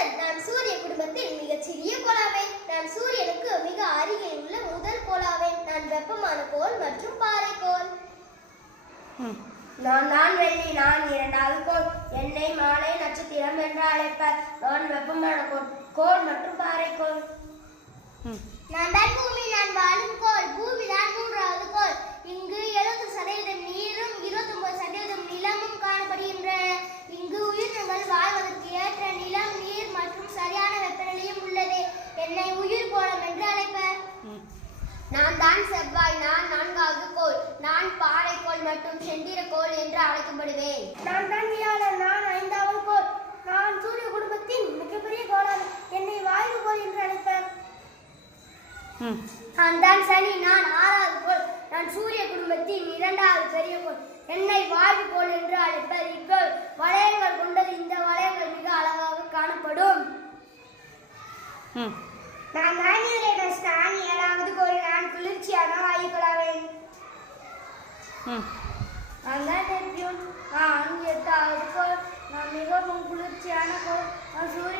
Answer நான் சூரிய குடும்பத்தில் மிகச் சிறிய கோளாவேன் நான் சூரியனுக்கு மிக அருகில் உள்ள முதல் கோளாவேன் நான் வெப்பமான கோள் மற்றும் பாறை கோள். நான் நான் வெள்ளி நான் இரண்டாவது கோள். என்னை மாலை நட்சத்திரம் என்று அழைப்பர். நான் வெப்பமான கோள் கோள் மற்றும் பாறை கோள். நான் தான் பூமி கோளம் என்று அழைப்பர் நான் தான் செவ்வாய் நான் நான்காவது கோள் நான் பாறைக்கோள் மற்றும் செந்திரக்கோள் என்று அழைக்கப்படுவேன். நான் தான் வியாழன் நான் ஐந்தாவது கோள் நான் சூரிய குடும்பத்தின் மிகப்பெரிய கோளாறு என்னை வாயு கோள் என்று அழைப்பர். ம். நான் தான் சனி நான் ஆறாவது கோள் நான் சூரிய குடும்பத்தின் இரண்டாவது பெரிய கோள் என்னை வாயு கோள் என்று அழைப்பர். இக்கோள் வளையங்கள் கொண்டது இந்த வளையங்கள் மிக அழகாக காணப்படும். ம். நான் யுரேனஸ் நான் ஏழாவது கோள் நான் குளிர்ச்சியான வாயுக்களாவேன் நான் நெப்டியூன் நான் எட்டாவது கோள் நான் மிகவும் குளிர்ச்சியான கோள் நான் உள்ளேன்